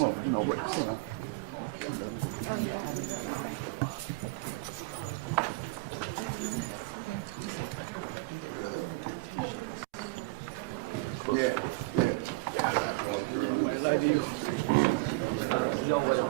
Well, you know, but, you know. Yeah, yeah. I love you. No way.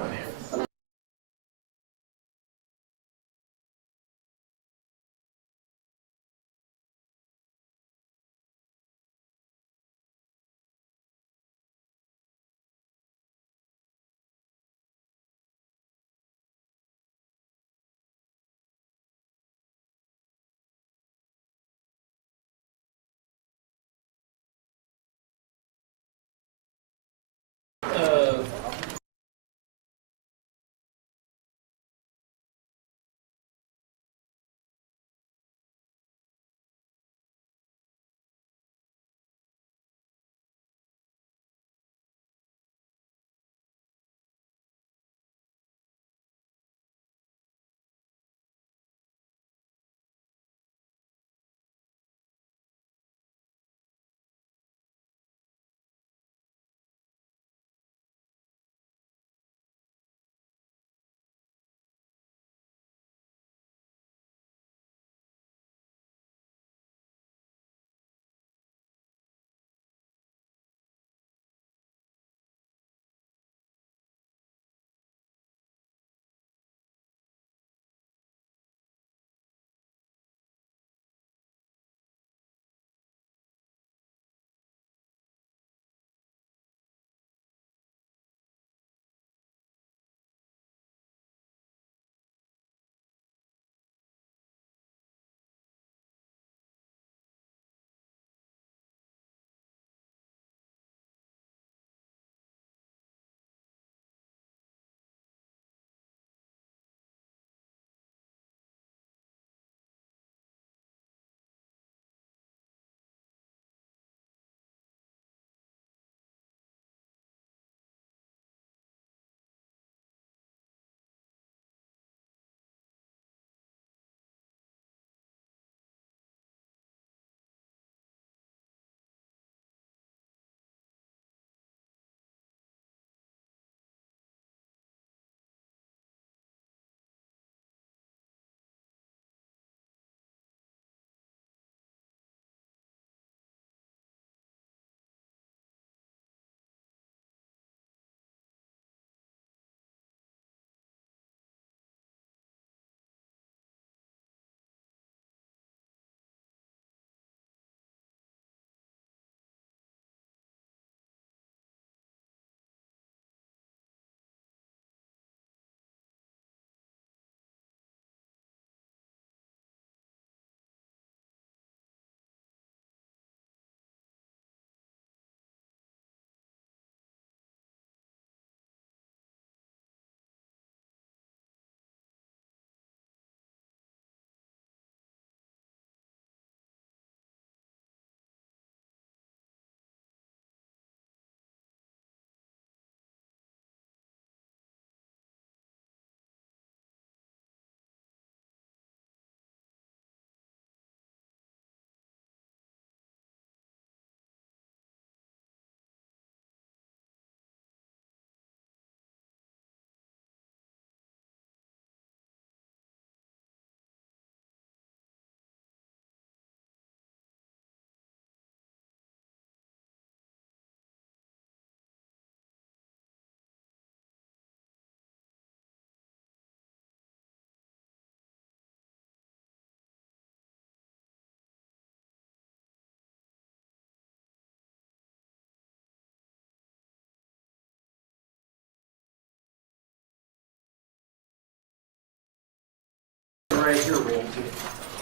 Right here, Will.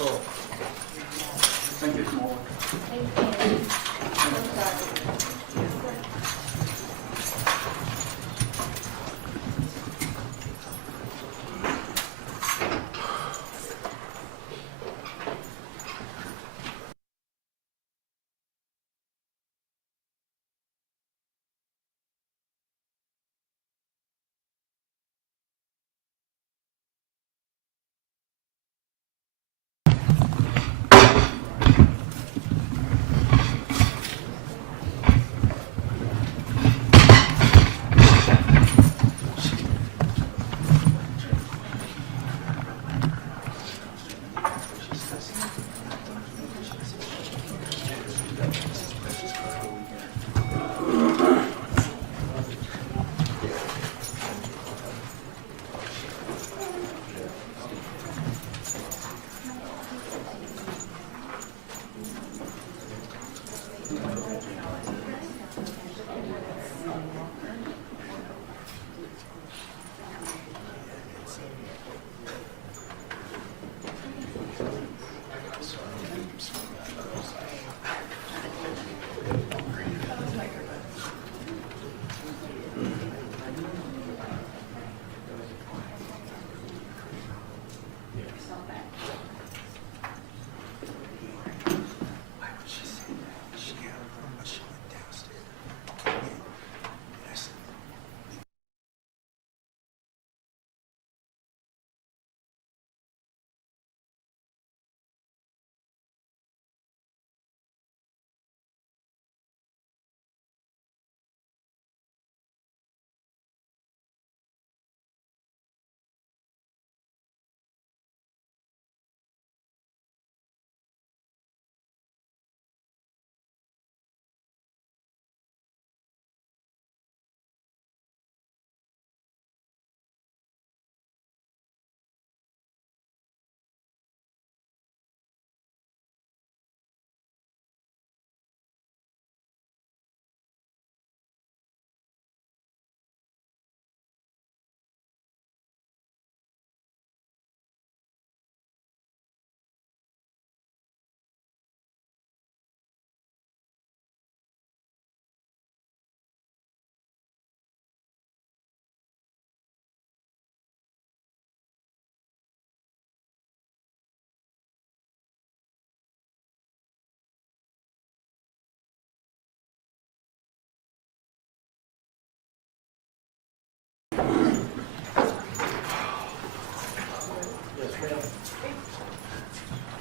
Oh. Thank you, Small. Thank you. I'm sorry.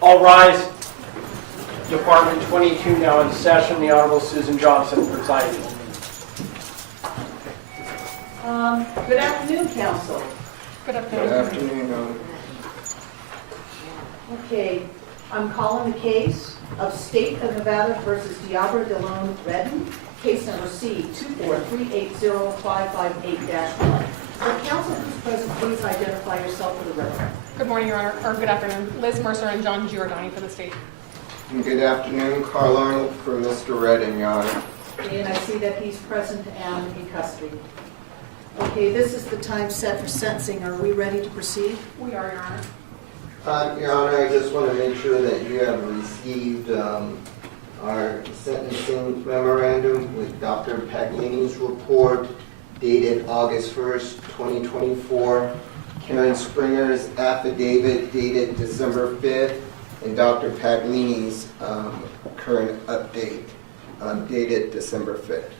All rise. Department 22 now in session. The Honorable Susan Johnson presiding. Good afternoon, Council. Good Good afternoon. Okay, I'm calling the case of State of Nevada versus Deobra Redden, case number C243805558-1. Will council who's present please identify yourself for the record? Good morning, Your Honor, or good afternoon. Liz Mercer and John Giordani for the state. And good afternoon, Carl Arnold for Mr. Redden, Your Honor. And I see that he's present and in custody. Okay, this is the time set for sentencing. Are we ready to proceed? We are, Your Honor. Your Honor, I just want to make sure that you have received our sentencing memorandum with Dr. Paglini's report dated August 1st, 2024, Karen Springer's affidavit dated December 5th, and Dr. Paglini's current update dated December 5th.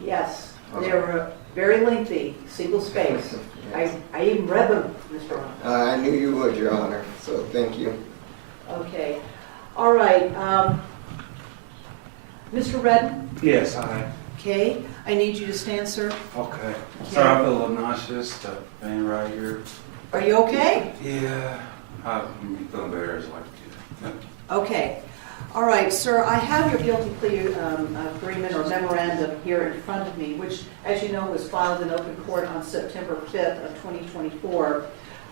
Yes, they were very lengthy, single space. I even read them, Mr. Ron. I knew you would, Your Honor, so thank you. Okay. All right. Mr. Redden? Yes, I. Okay. I need you to stand, sir. Okay. Sorry, I feel a little nauseous being right here. Are you okay? Yeah, I feel embarrassed like you. Okay. All right, sir. I have your guilty plea agreement or memorandum here in front of me, which, as you know, was filed in open court on September 5th of 2024.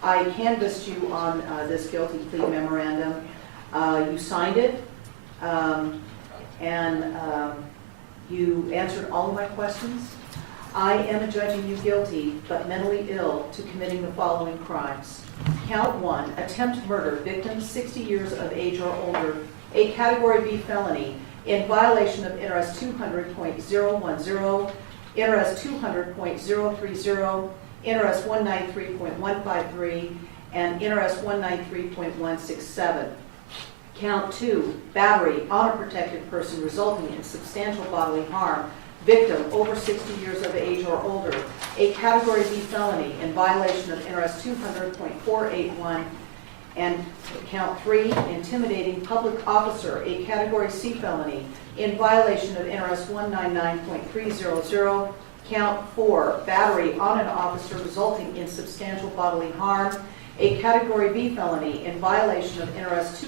I canvassed you on this guilty plea memorandum. You signed it, and you answered all of my questions. I am adjudging you guilty, but mentally ill, to committing the following crimes. Count 1, attempt murder, victim 60 years of age or older, a Category B felony in violation of NRS 200.010, NRS 200.030, NRS 193.153, and NRS 193.167. Count 2, battery on a protected person resulting in substantial bodily harm, victim over 60 years of age or older, a Category B felony in violation of NRS 200.481, and count 3, intimidating public officer, a Category C felony in violation of NRS 199.300, count 4, battery on an officer resulting in substantial bodily harm, a Category B felony in violation of NRS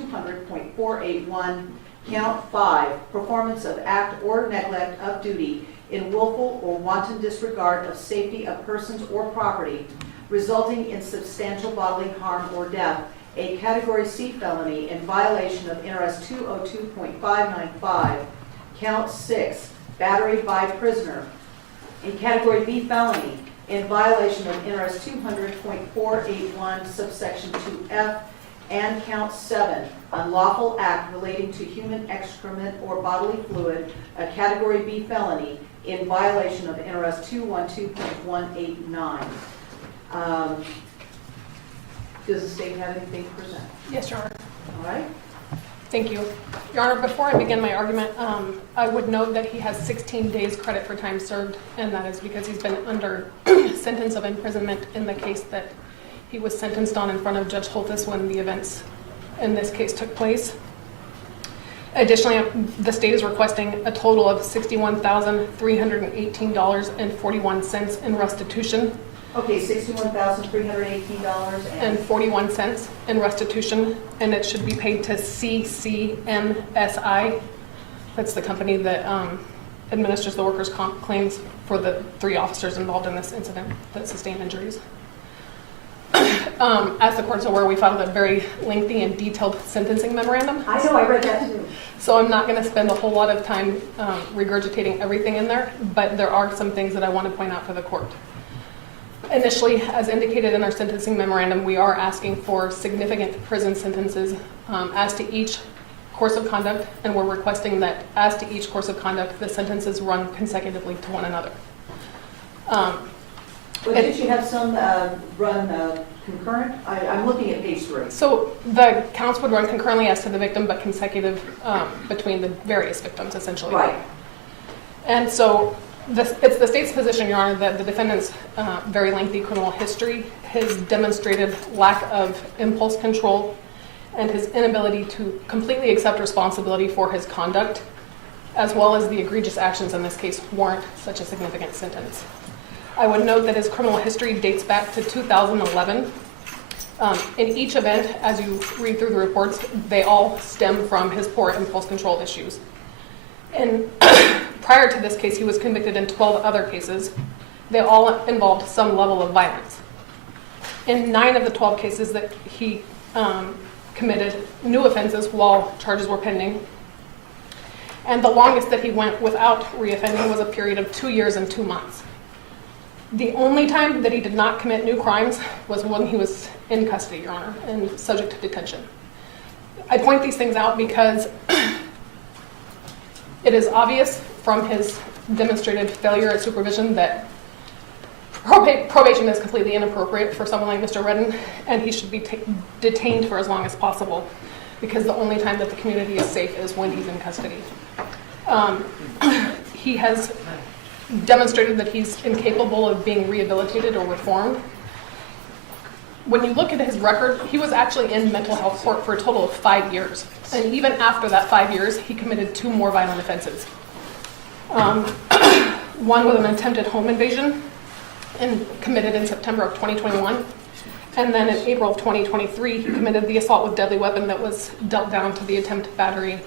200.481, count 5, performance of act or neglect of duty in willful or wanton disregard of safety of persons or property, resulting in substantial bodily harm or death, a Category C felony in violation of NRS 202.595, count 6, battery by prisoner, a Category B felony in violation of NRS 200.481 subsection 2F, and count 7, unlawful act relating to human excrement or bodily fluid, a Category B felony in violation of NRS 212.189. Does the state have anything to present? Yes, Your Honor. All right. Thank you. Your Honor, before I begin my argument, I would note that he has 16 days credit for time served, and that is because he's been under sentence of imprisonment in the case that he was sentenced on in front of Judge Holthus when the events in this case took place. Additionally, the state is requesting a total of $61,318.41 in restitution. Okay, $61,318 and 41 cents in restitution, and it should be paid to CCMSI. That's the company that administers the workers' comp claims for the 3 officers involved in this incident that sustained injuries. As the court's aware, we filed a very lengthy and detailed sentencing memorandum. I know, I read that too. So I'm not going to spend a whole lot of time regurgitating everything in there, but there are some things that I want to point out for the court. Initially, as indicated in our sentencing memorandum, we are asking for significant prison sentences as to each course of conduct, and we're requesting that as to each course of conduct, the sentences run consecutively to one another. But did you have some run concurrent? I'm looking at page 3. So the counts would run concurrently as to the victim, but consecutive between the various victims, essentially. Right. And so it's the state's position, Your Honor, that the defendant's very lengthy criminal history has demonstrated lack of impulse control and his inability to completely accept responsibility for his conduct, as well as the egregious actions in this case, warrant such a significant sentence. I would note that his criminal history dates back to 2011. In each event, as you read through the reports, they all stem from his poor impulse control issues. And prior to this case, he was convicted in 12 other cases. They all involved some level of violence. In 9 of the 12 cases that he committed new offenses while charges were pending. And the longest that he went without reoffending was a period of 2 years and 2 months. The only time that he did not commit new crimes was when he was in custody, Your Honor, and subject to detention. I point these things out because it is obvious from his demonstrated failure at supervision that probation is completely inappropriate for someone like Mr. Redden, and he should be detained for as long as possible, because the only time that the community is safe is when he's in custody. He has demonstrated that he's incapable of being rehabilitated or reformed. When you look at his record, he was actually in mental health court for a total of 5 years. And even after that 5 years, he committed 2 more violent offenses. One with an attempted home invasion and committed in September of 2021. And then in April of 2023, he committed the assault with deadly weapon that was dealt down to the attempted battery,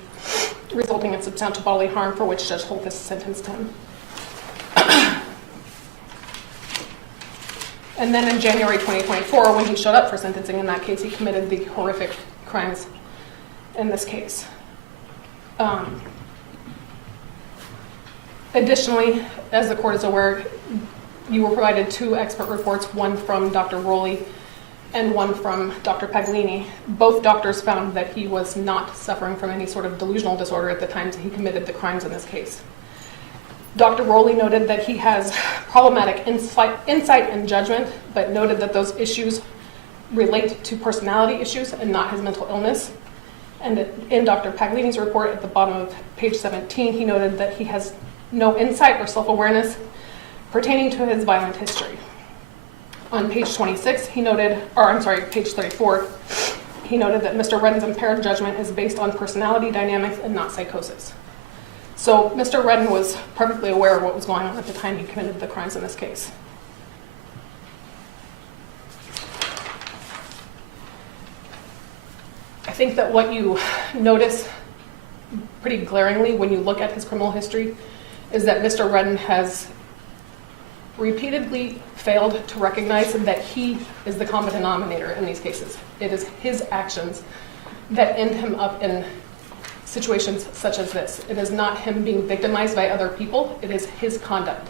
resulting in substantial bodily harm, for which Judge Holthus sentenced him. And then in January 2024, when he showed up for sentencing in that case, he committed the horrific crimes in this case. Additionally, as the court is aware, you were provided 2 expert reports, one from Dr. Rowley and one from Dr. Paglini. Both doctors found that he was not suffering from any sort of delusional disorder at the time that he committed the crimes in this case. Dr. Rowley noted that he has problematic insight and judgment, but noted that those issues relate to personality issues and not his mental illness. And in Dr. Paglini's report at the bottom of page 17, he noted that he has no insight or self-awareness pertaining to his violent history. On page 26, page 34, he noted that Mr. Redden's impaired judgment is based on personality dynamics and not psychosis. So Mr. Redden was perfectly aware of what was going on at the time he committed the crimes in this case. I think that what you notice pretty glaringly when you look at his criminal history is that Mr. Redden has repeatedly failed to recognize that he is the common denominator in these cases. It is his actions that end him up in situations such as this. It is not him being victimized by other people, it is his conduct.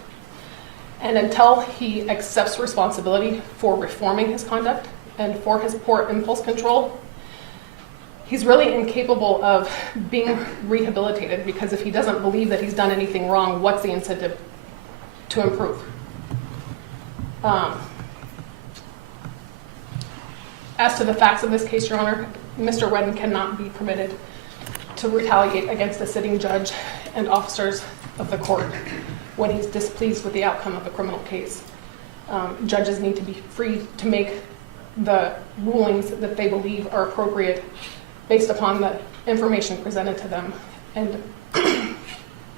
And until he accepts responsibility for reforming his conduct and for his poor impulse control, he's really incapable of being rehabilitated, because if he doesn't believe that he's done anything wrong, what's the incentive to improve? As to the facts of this case, Your Honor, Mr. Redden cannot be permitted to retaliate against a sitting judge and officers of the court when he's displeased with the outcome of a criminal case. Judges need to be free to make the rulings that they believe are appropriate based upon the information presented to them. And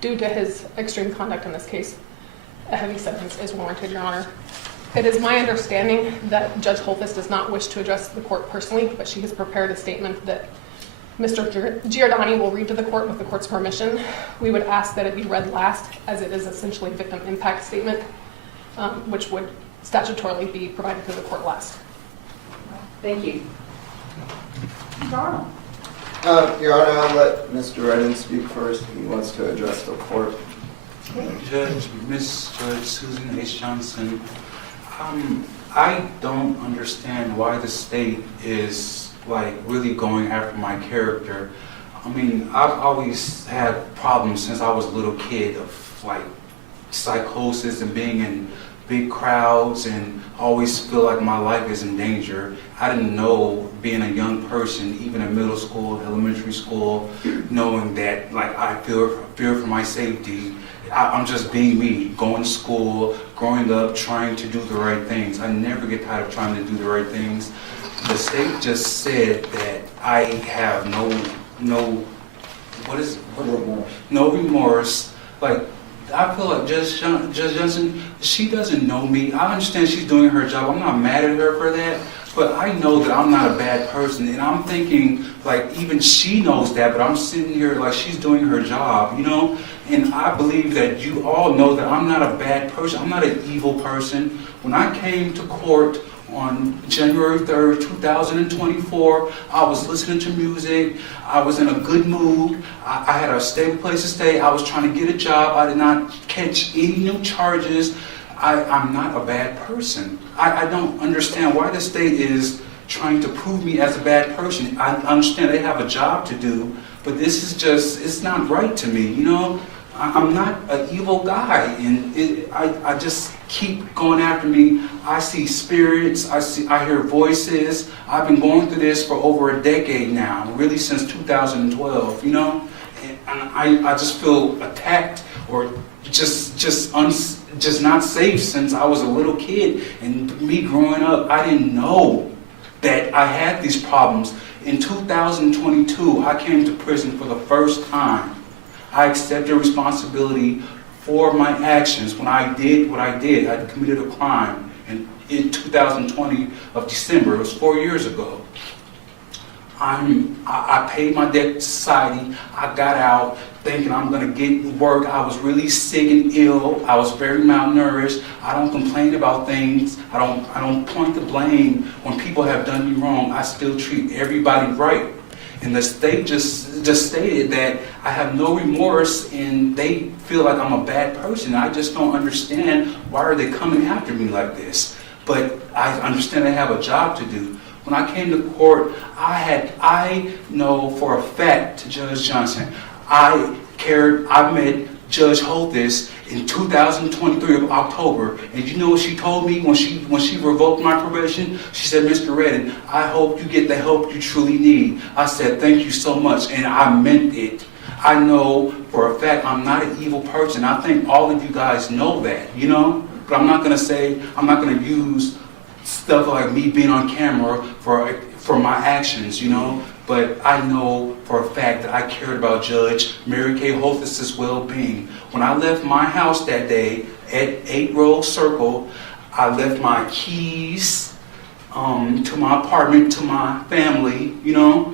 due to his extreme conduct in this case, a heavy sentence is warranted, Your Honor. It is my understanding that Judge Holthus does not wish to address the court personally, but she has prepared a statement that Mr. Giordani will read to the court with the court's permission. We would ask that it be read last, as it is essentially a victim impact statement, which would statutorily be provided to the court last. Thank you. Mr. Arnold. Your Honor, I'll let Mr. Redden speak first. He wants to address the court. Judge, Miss Judge Susan H. Johnson, I don't understand why the state is really going after my character. I mean, I've always had problems since I was a little kid of psychosis and being in big crowds and always feel like my life is in danger. I didn't know, being a young person, even in middle school, elementary school, knowing that I fear for my safety. I'm just being me, going to school, growing up, trying to do the right things. I never get tired of trying to do the right things. the state just said that I have no remorse. Like, I feel like Judge Johnson, she doesn't know me. I understand she's doing her job. I'm not mad at her for that. But I know that I'm not a bad person. And I'm thinking, like, even she knows that, but I'm sitting here like she's doing her job, you know? And I believe that you all know that I'm not a bad person. I'm not an evil person. When I came to court on January 3rd, 2024, I was listening to music. I was in a good mood. I had a stable place to stay. I was trying to get a job. I did not catch any new charges. I'm not a bad person. I don't understand why the state is trying to prove me as a bad person. I understand they have a job to do, but this is just, it's not right to me, you know? I'm not an evil guy, and I just keep going after me. I see spirits, I hear voices. I've been going through this for over a decade now, really since 2012, you know? And I just feel attacked or just not safe since I was a little kid. And me growing up, I didn't know that I had these problems. In 2022, I came to prison for the first time. I accepted responsibility for my actions. When I did what I did, I committed a crime in 2020 of December. It was 4 years ago. I paid my debt to society. I got out thinking I'm going to get work. I was really sick and ill. I was very malnourished. I don't complain about things. I don't point the blame when people have done me wrong. I still treat everybody right. And the state just stated that I have no remorse and they feel like I'm a bad person. I just don't understand why are they coming after me like this. But I understand they have a job to do. When I came to court, I know for a fact, Judge Johnson, I met Judge Holthus in 2023 of October, and you know what she told me when she revoked my probation? She said, Mr. Redden, I hope you get the help you truly need. I said, thank you so much, and I meant it. I know for a fact I'm not an evil person. I think all of you guys know that, you know? But I'm not going to use stuff like me being on camera for my actions, you know? But I know for a fact that I cared about Judge Mary Kay Holthus' well-being. When I left my house that day at 8 Rose Circle, I left my keys to my apartment, to my family, you know?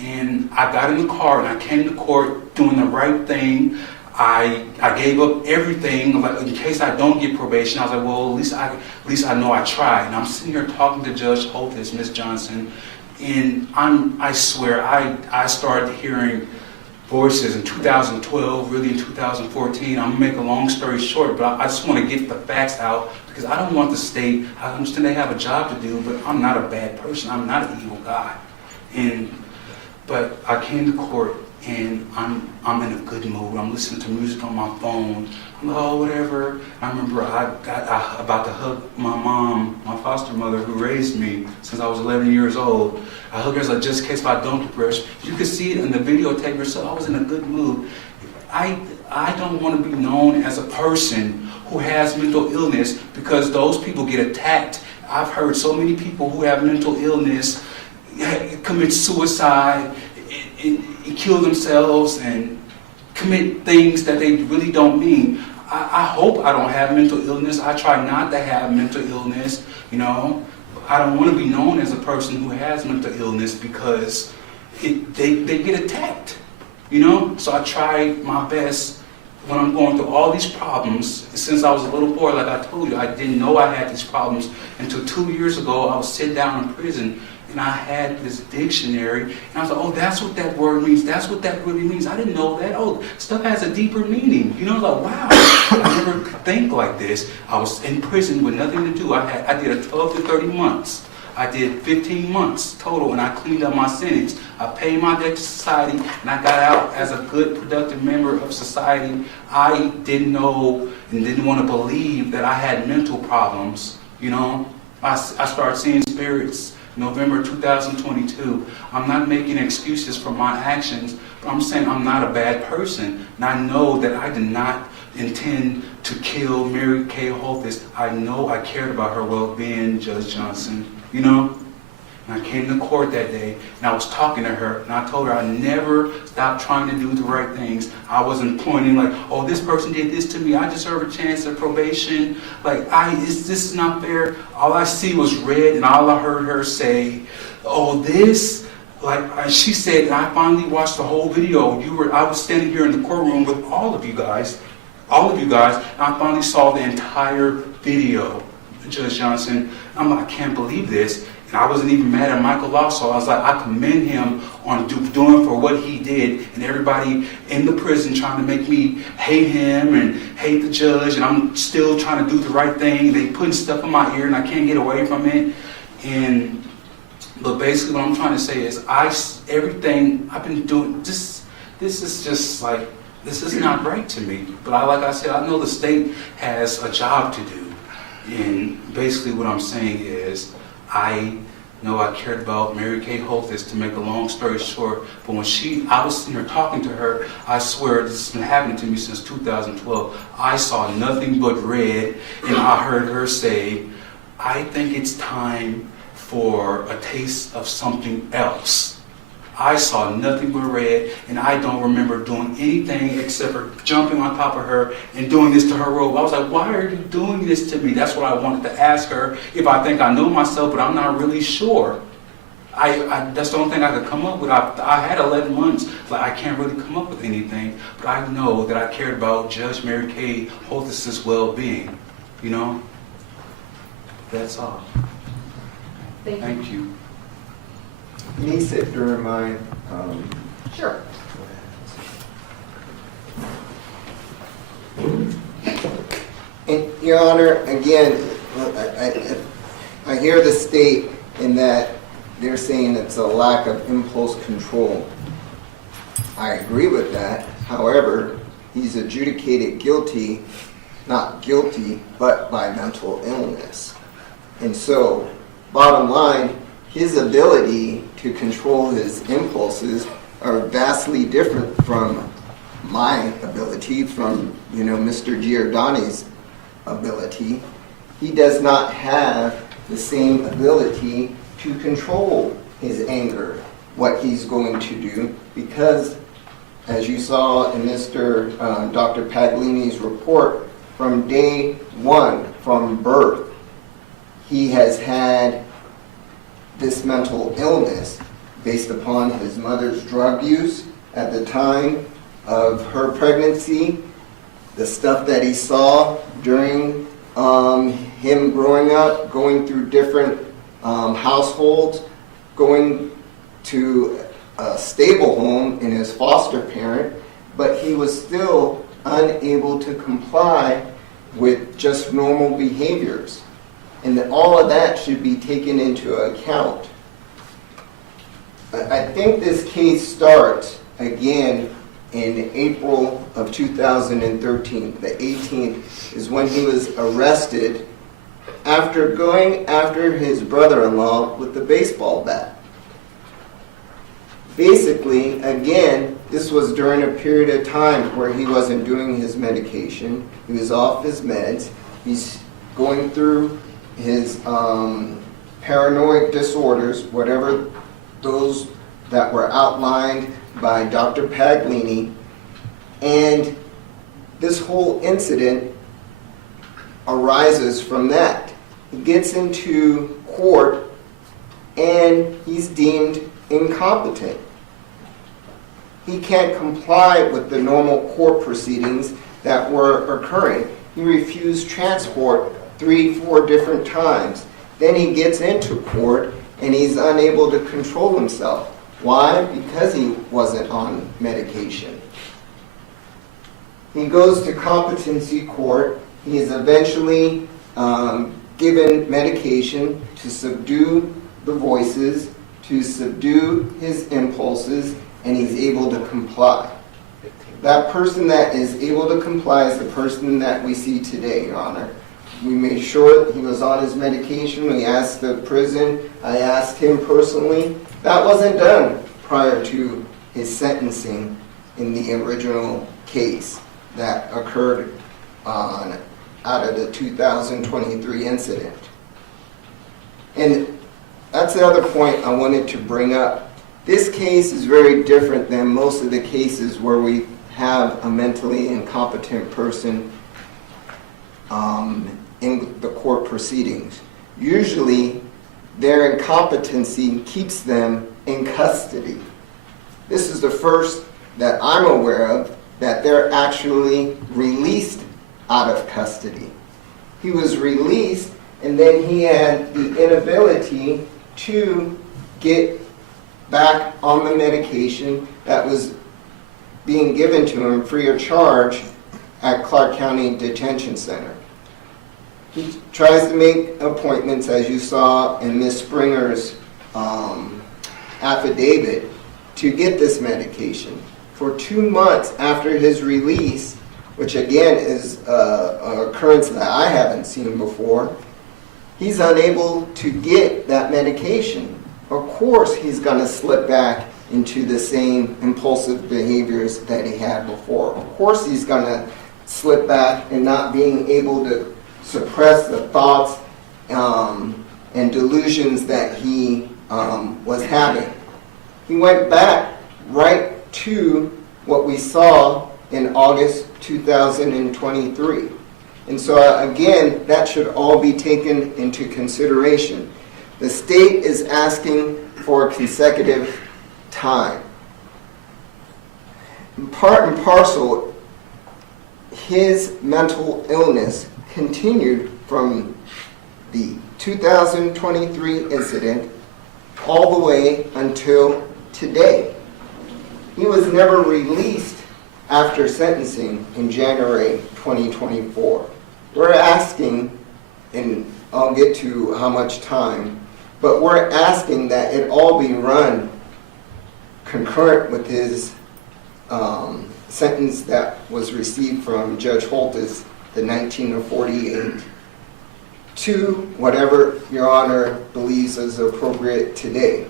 And I got in the car and I came to court doing the right thing. I gave up everything, like, in case I don't get probation. I was like, well, at least I know I tried. And I'm sitting here talking to Judge Holthus, Ms. Johnson, and I swear I started hearing voices in 2012, really in 2014. I'm gonna make a long story short, but I just want to get the facts out because I don't want the state. I understand they have a job to do, but I'm not a bad person. I'm not an evil guy. But I came to court. And I'm in a good mood. I'm listening to music on my phone. I'm like, oh, whatever. I remember I about to hug my mom, my foster mother who raised me since I was 11 years old. I hugged her like, just in case if I don't depress. You could see it in the videotape yourself. I was in a good mood. I don't want to be known as a person who has mental illness because those people get attacked. I've heard so many people who have mental illness commit suicide and kill themselves and commit things that they really don't mean. I hope I don't have mental illness. I try not to have mental illness, you know. I don't want to be known as a person who has mental illness because they get attacked, you know. So I try my best when I'm going through all these problems. Since I was a little boy, like I told you, I didn't know I had these problems until 2 years ago. I was sitting down in prison and I had this dictionary, and I was like, oh, that's what that word means. That's what that really means. I didn't know that. Oh, stuff has a deeper meaning. You know, like, wow, I never could think like this. I was in prison with nothing to do. I did a 12 to 30 months. I did 15 months total, and I cleaned up my sentence. I paid my debt to society, and I got out as a good, productive member of society. I didn't know and didn't want to believe that I had mental problems, you know. I started seeing spirits. November 2022. I'm not making excuses for my actions, but I'm saying I'm not a bad person. And I know that I did not intend to kill Mary Kay Holthus. I know I cared about her well-being, Judge Johnson, you know? And I came to court that day, and I was talking to her, and I told her I never stopped trying to do the right things. I wasn't pointing like, oh, this person did this to me, I deserve a chance of probation. Like, this is not fair. All I see was red, and all I heard her say, oh, this, she said, and I finally watched the whole video. I was standing here in the courtroom with all of you guys, and I finally saw the entire video, Judge Johnson. I'm like, I can't believe this. And I wasn't even mad at Michael Lasso. I was like, I commend him on doing for what he did, and everybody in the prison trying to make me hate him and hate the judge, and I'm still trying to do the right thing. They putting stuff in my ear, and I can't get away from it. But basically what I'm trying to say is everything I've been doing, this is just like, this is not right to me. But like I said, I know the state has a job to do. And basically what I'm saying is, I know I cared about Mary Kay Holthus, to make a long story short, but when I was sitting here talking to her, I swear this has been happening to me since 2012. I saw nothing but red, and I heard her say, I think it's time for a taste of something else. I saw nothing but red, and I don't remember doing anything except for jumping on top of her and doing this to her robe. I was like, why are you doing this to me? That's what I wanted to ask her, if I think I know myself, but I'm not really sure. That's the only thing I could come up with. I had 11 months, but I can't really come up with anything. But I know that I cared about Judge Mary Kay Holthus' well-being, you know? That's all. Thank you. Can you sit during my, Sure. and Your Honor, again, I hear the state in that they're saying it's a lack of impulse control. I agree with that. However, he's adjudicated guilty, not guilty, but by mental illness. And so, bottom line, his ability to control his impulses are vastly different from my ability, from, Mr. Giordani's ability. He does not have the same ability to control his anger, what he's going to do, because, as you saw in Dr. Paglini's report, from day one, from birth, he has had this mental illness based upon his mother's drug use at the time of her pregnancy, the stuff that he saw during him growing up, going through different households, going to a stable home in his foster parent, but he was still unable to comply with just normal behaviors. And all of that should be taken into account. I think this case starts again in April of 2013. The 18th is when he was arrested after going after his brother-in-law with the baseball bat. Basically, again, this was during a period of time where he wasn't doing his medication. He was off his meds. He's going through his paranoid disorders, whatever those that were outlined by Dr. Paglini. And this whole incident arises from that. He gets into court and he's deemed incompetent. He can't comply with the normal court proceedings that were occurring. He refused transport 3-4 different times. Then he gets into court and he's unable to control himself. Why? Because he wasn't on medication. He goes to competency court. He is eventually given medication to subdue the voices, to subdue his impulses, and he's able to comply. That person that is able to comply is the person that we see today, Your Honor. We made sure that he was on his medication. We asked the prison. I asked him personally. That wasn't done prior to his sentencing in the original case that occurred out of the 2023 incident. And that's the other point I wanted to bring up. This case is very different than most of the cases where we have a mentally incompetent person in the court proceedings. Usually, their incompetency keeps them in custody. This is the first that I'm aware of that they're actually released out of custody. He was released, and then he had the inability to get back on the medication that was being given to him free of charge at Clark County Detention Center. He tries to make appointments, as you saw in Ms. Springer's affidavit, to get this medication. For 2 months after his release, which again is an occurrence that I haven't seen before, he's unable to get that medication. Of course, he's going to slip back into the same impulsive behaviors that he had before. Of course, he's going to slip back and not being able to suppress the thoughts and delusions that he was having. He went back right to what we saw in August 2023. And so again, that should all be taken into consideration. The state is asking for consecutive time. Part and parcel, his mental illness continued from the 2023 incident all the way until today. He was never released after sentencing in January 2024. We're asking, and I'll get to how much time, but we're asking that it all be run concurrent with his sentence that was received from Judge Holthus, the 1948, to whatever Your Honor believes is appropriate today.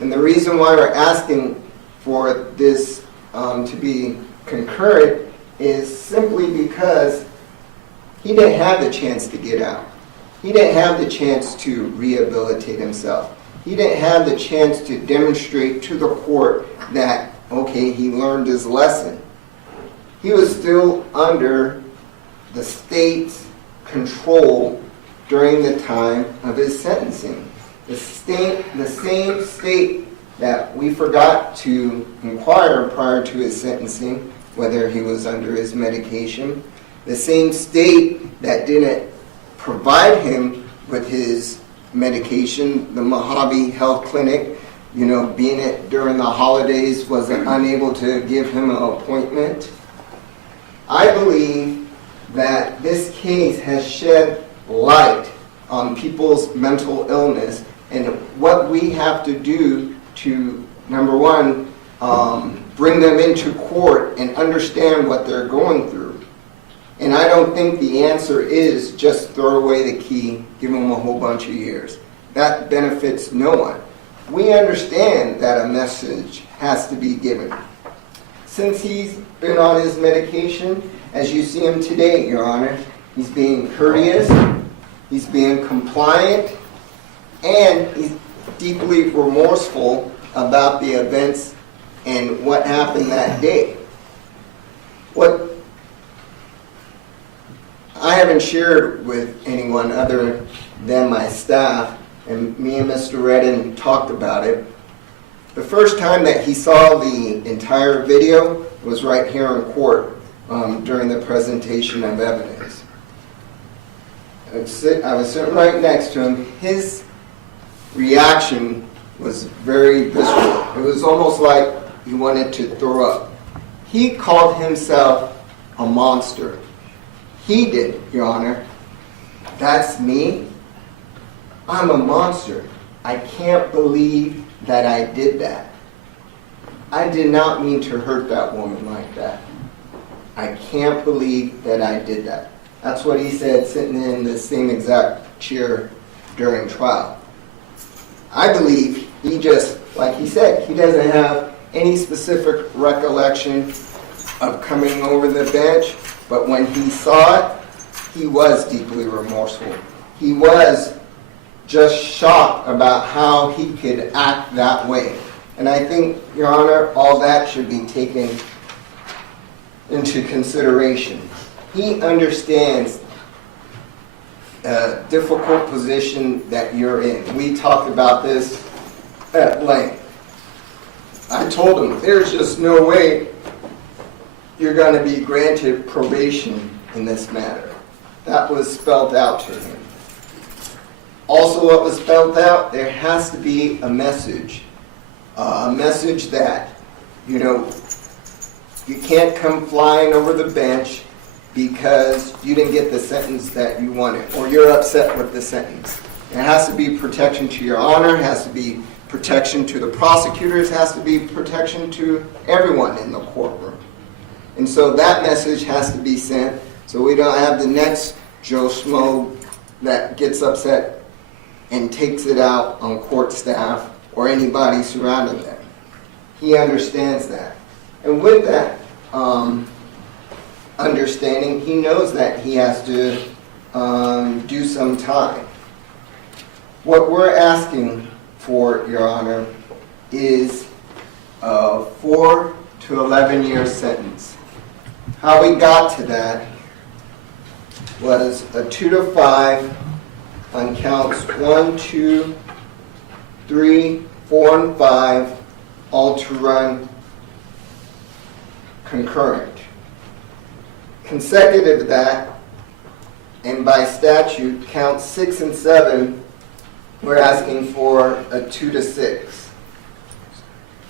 And the reason why we're asking for this to be concurrent is simply because he didn't have the chance to get out. He didn't have the chance to rehabilitate himself. He didn't have the chance to demonstrate to the court that, okay, he learned his lesson. He was still under the state's control during the time of his sentencing. The same state that we forgot to inquire prior to his sentencing whether he was under his medication, the same state that didn't provide him with his medication, the Mojave Health Clinic, being it during the holidays, was unable to give him an appointment. I believe that this case has shed light on people's mental illness and what we have to do to, number one, bring them into court and understand what they're going through. And I don't think the answer is just throw away the key, give them a whole bunch of years. That benefits no one. We understand that a message has to be given. Since he's been on his medication, as you see him today, Your Honor, he's being courteous, he's being compliant, and he's deeply remorseful about the events and what happened that day. What I haven't shared with anyone other than my staff, and me and Mr. Redden talked about it. The first time that he saw the entire video was right here in court during the presentation of evidence. I was sitting right next to him. His reaction was very visceral. It was almost like he wanted to throw up. He called himself a monster. He did, Your Honor. That's me. I'm a monster. I can't believe that I did that. I did not mean to hurt that woman like that. I can't believe that I did that. That's what he said sitting in the same exact chair during trial. I believe he just, like he said, he doesn't have any specific recollection of coming over the bench, but when he saw it, he was deeply remorseful. He was just shocked about how he could act that way. And I think, Your Honor, all that should be taken into consideration. He understands a difficult position that you're in. We talked about this at length. I told him, there's just no way you're going to be granted probation in this matter. That was spelled out to him. Also, what was spelled out, there has to be a message that, you can't come flying over the bench because you didn't get the sentence that you wanted, or you're upset with the sentence. There has to be protection to your honor, has to be protection to the prosecutors, has to be protection to everyone in the courtroom. And so that message has to be sent so we don't have the next Joe Schmo that gets upset and takes it out on court staff or anybody surrounding them. He understands that. And with that understanding, he knows that he has to do some time. What we're asking for, Your Honor, is a 4 to 11 year sentence. How we got to that was a 2 to 5 on counts 1, 2, 3, 4, and 5, all to run concurrent. Consecutive to that, and by statute, counts 6 and 7, we're asking for a 2 to 6.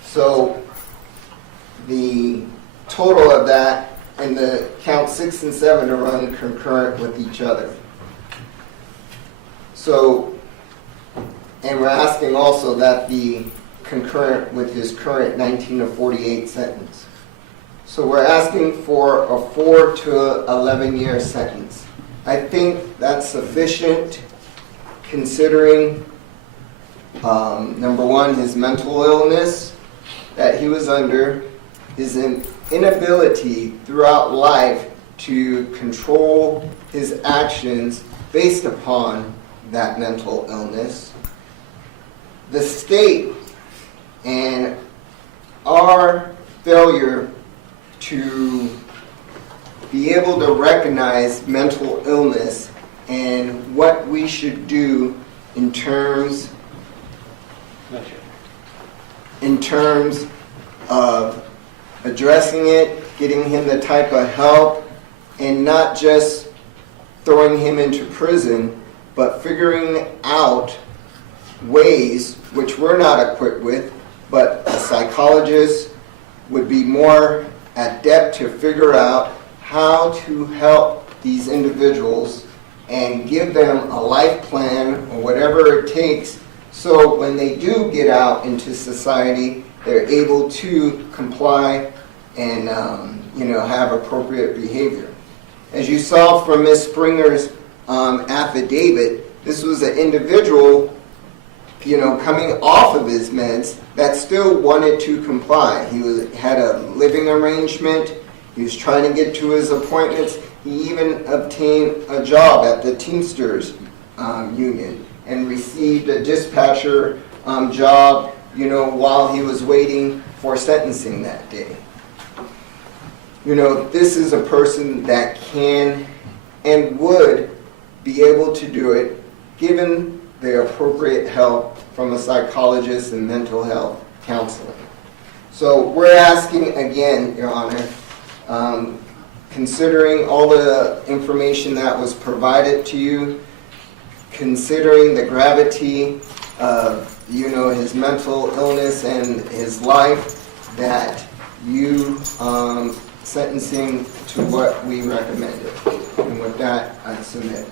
So the total of that and the count 6 and 7 are run concurrent with each other. So, and we're asking also that be concurrent with his current 19 to 48 sentence. So we're asking for a 4 to 11 year sentence. I think that's sufficient considering, number one, his mental illness that he was under, his inability throughout life to control his actions based upon that mental illness, the state and our failure to be able to recognize mental illness and what we should do in terms of addressing it, getting him the type of help, and not just throwing him into prison, but figuring out ways, which we're not equipped with, but a psychologist would be more adept to figure out how to help these individuals and give them a life plan or whatever it takes so when they do get out into society, they're able to comply and have appropriate behavior. As you saw from Ms. Springer's affidavit, this was an individual coming off of his meds that still wanted to comply. He had a living arrangement. He was trying to get to his appointments. He even obtained a job at the Teamsters union and received a dispatcher job, while he was waiting for sentencing that day. This is a person that can and would be able to do it given the appropriate help from a psychologist and mental health counseling. So we're asking again, Your Honor, considering all the information that was provided to you, considering the gravity of his mental illness and his life, that you sentencing to what we recommended. And with that, I submit.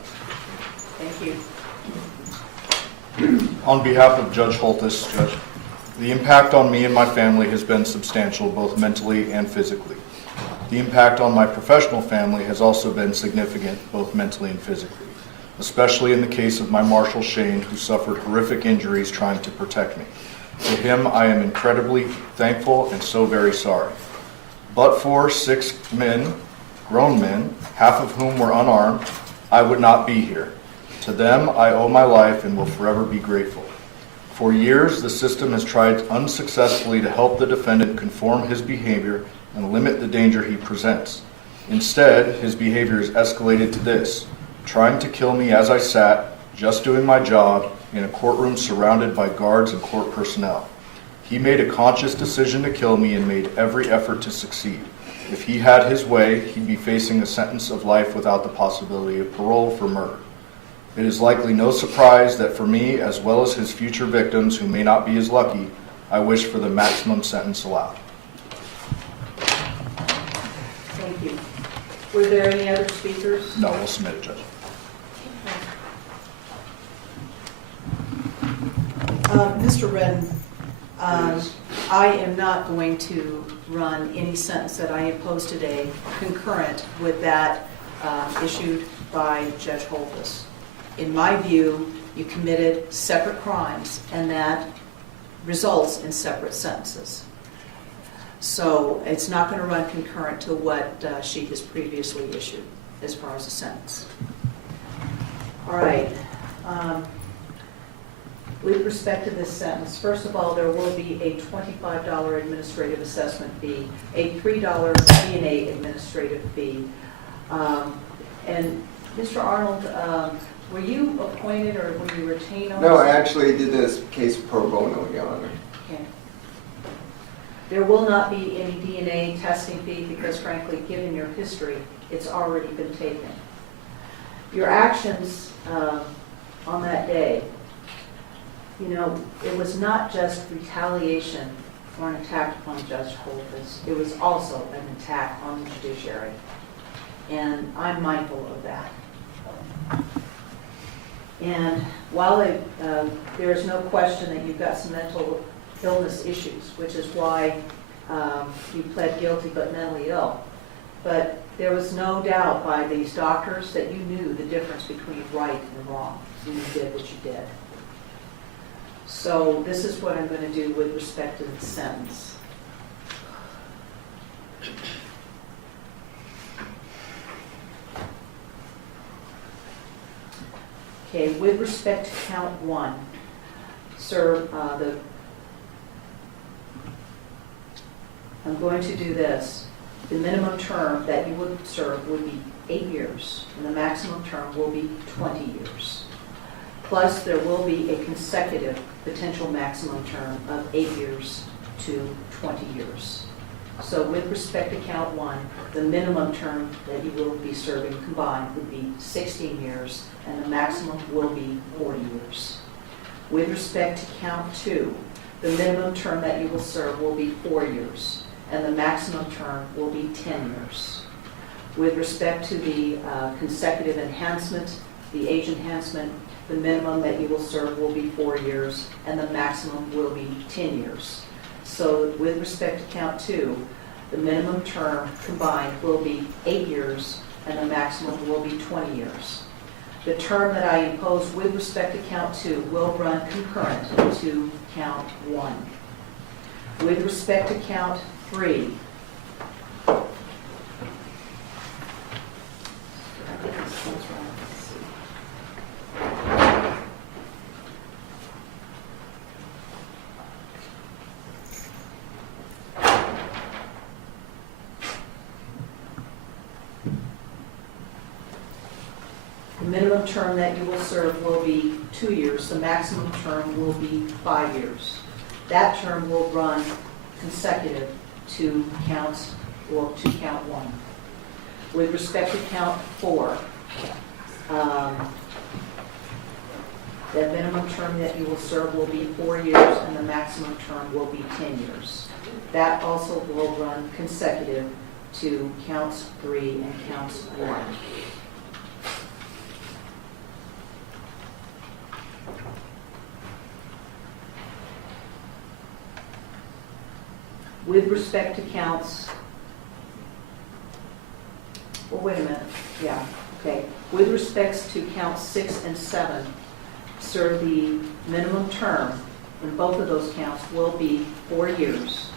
Thank you. On behalf of Judge Holthus, Judge, the impact on me and my family has been substantial, both mentally and physically. The impact on my professional family has also been significant, both mentally and physically, especially in the case of my Marshal Shane, who suffered horrific injuries trying to protect me. To him, I am incredibly thankful and so very sorry. But for 6 men, grown men, half of whom were unarmed, I would not be here. To them, I owe my life and will forever be grateful. For years, the system has tried unsuccessfully to help the defendant conform his behavior and limit the danger he presents. Instead, his behavior has escalated to this: trying to kill me as I sat, just doing my job, in a courtroom surrounded by guards and court personnel. He made a conscious decision to kill me and made every effort to succeed. If he had his way, he'd be facing a sentence of life without the possibility of parole for murder. It is likely no surprise that for me, as well as his future victims who may not be as lucky, I wish for the maximum sentence allowed. Thank you. Were there any other speakers? No, we'll submit it, Judge. Mr. Redden, I am not going to run any sentence that I impose today concurrent with that issued by Judge Holthus. In my view, you committed separate crimes, and that results in separate sentences. So it's not going to run concurrent to what she has previously issued as far as a sentence. All right. With respect to this sentence, first of all, there will be a $25 administrative assessment fee, a $3 DNA administrative fee. And Mr. Arnold, were you appointed or were you retained on this? No, I actually did this case pro bono, Your Honor. Okay. There will not be any DNA testing fee because frankly, given your history, it's already been taken. Your actions on that day, you know, it was not just retaliation or an attack upon Judge Holthus. It was also an attack on the judiciary. And I'm mindful of that. And while there is no question that you've got some mental illness issues, which is why you pled guilty but mentally ill, but there was no doubt by these doctors that you knew the difference between right and wrong when you did what you did. So this is what I'm going to do with respect to the sentence. Okay, with respect to count 1, sir, I'm going to do this. The minimum term that you would serve would be 8 years, and the maximum term will be 20 years. Plus, there will be a consecutive potential maximum term of 8 years to 20 years. So with respect to count 1, the minimum term that you will be serving combined would be 16 years, and the maximum will be 40 years. With respect to count 2, the minimum term that you will serve will be 4 years, and the maximum term will be 10 years. With respect to the consecutive enhancement, the age enhancement, the minimum that you will serve will be 4 years, and the maximum will be 10 years. So with respect to count 2, the minimum term combined will be 8 years, and the maximum will be 20 years. The term that I impose with respect to count 2 will run concurrent to count 1. With respect to count 3, the minimum term that you will serve will be 2 years. The maximum term will be 5 years. That term will run consecutive to count 1. With respect to count 4, the minimum term that you will serve will be 4 years, and the maximum term will be 10 years. That also will run consecutive to counts 3 and counts 1. With respect to counts, well, wait a minute, yeah, okay. With respects to counts 6 and 7, sir, the minimum term in both of those counts will be 4 years.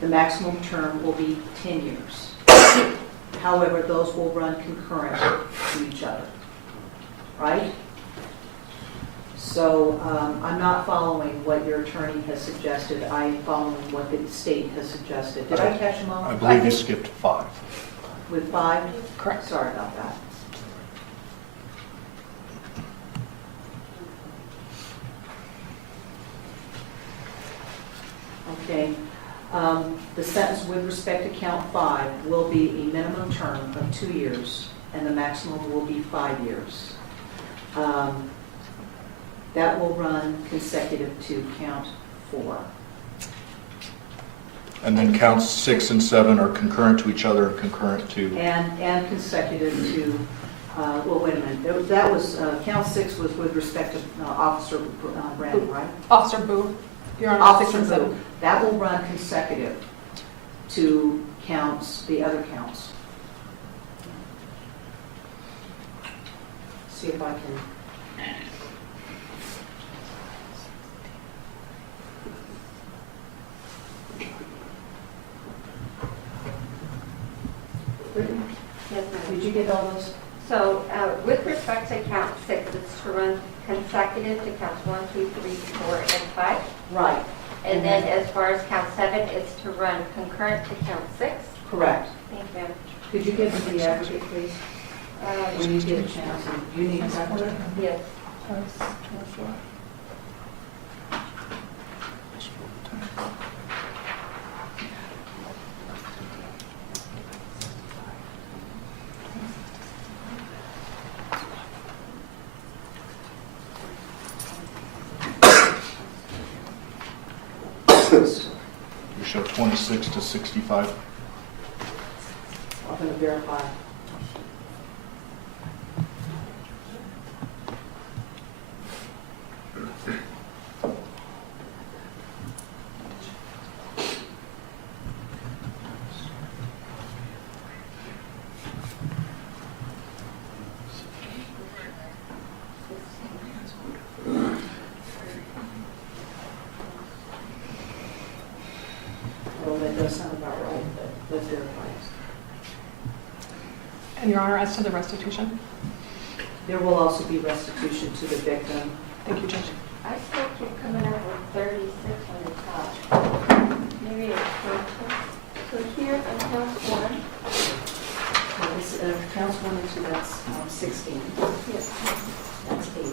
The maximum term will be 10 years. However, those will run concurrent to each other. right? So I'm not following what your attorney has suggested. I am following what the state has suggested. Did I catch them all? I believe you skipped 5. With 5? Correct. Sorry about that. Okay. The sentence with respect to count 5 will be a minimum term of 2 years, and the maximum will be 5 years. That will run consecutive to count 4. And then counts 6 and 7 are concurrent to each other and concurrent to, And consecutive to, well, wait a minute, that was, count 6 was with respect to Officer Brandon, right? Officer Boo, Your Honor, 6 Officer and 7. Boo, that will run consecutive to counts, the other counts. See if I can. Yes, ma'am. Did you get all those? So with respect to count 6, it's to run consecutive to counts 1, 2, 3, 4, and 5. Right. And then as far as count 7, it's to run concurrent to count 6. Correct. Thank you. Could you give me the aggregate, please? When you get a chance, and you need that one? Yes. you show 26 to 65. I'm going to verify. Well, that does sound about right, but let's verify. And Your Honor, as to the restitution? There will also be restitution to the victim. Thank you, Judge. I still keep coming up with 36 on the top. Maybe it's 22. So here on count 1. This, counts 1 and 2, that's 16. Yes. That's 8.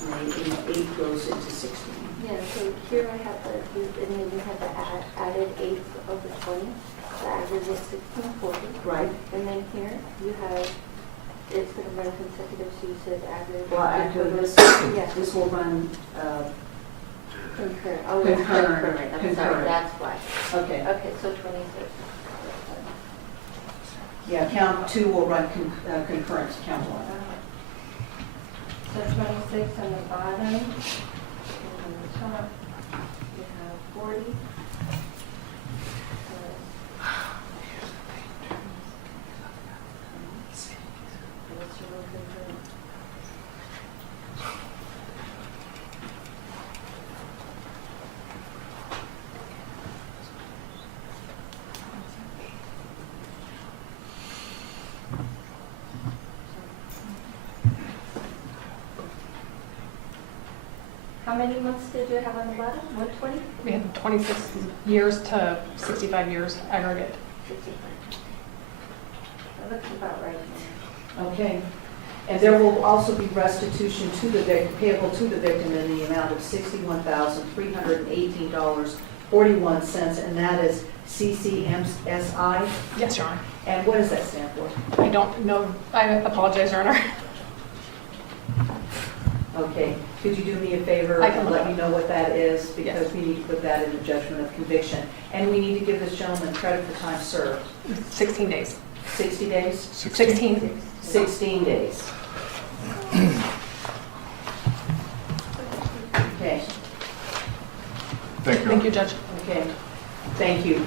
And then 8 goes into 16. Yeah, so here I have the, and then you have the added 8 of the 20. The average is 1640. Right. And then here you have, it's going to run consecutive, so you said average. Well, actually, Yeah. this will run, Concurrent. Oh, it's concurrent. I'm sorry, Concurrent. that's why. okay. Okay, so 26. Yeah, count 2 will run concurrent to count 1. So 26 on the bottom, and on the top, you have 40. How many months did you have on the bottom? 120? We had 26 years to 65 years aggregate. 65. That looks about right. Okay. And there will also be restitution to the victim, payable to the victim in the amount of $61,318.41, and that is CCMSI. Yes, Your Honor. And what does that stand for? I don't know. I apologize, Your Honor. Okay. Could you do me a favor I can and look let it me up. know what that is? Because Yes. we need to put that in the judgment of conviction. And we need to give this gentleman credit for time served. 16 days. 60 days? 16. 16 days. Okay. Thank you. Thank you, Judge. Okay. Thank you.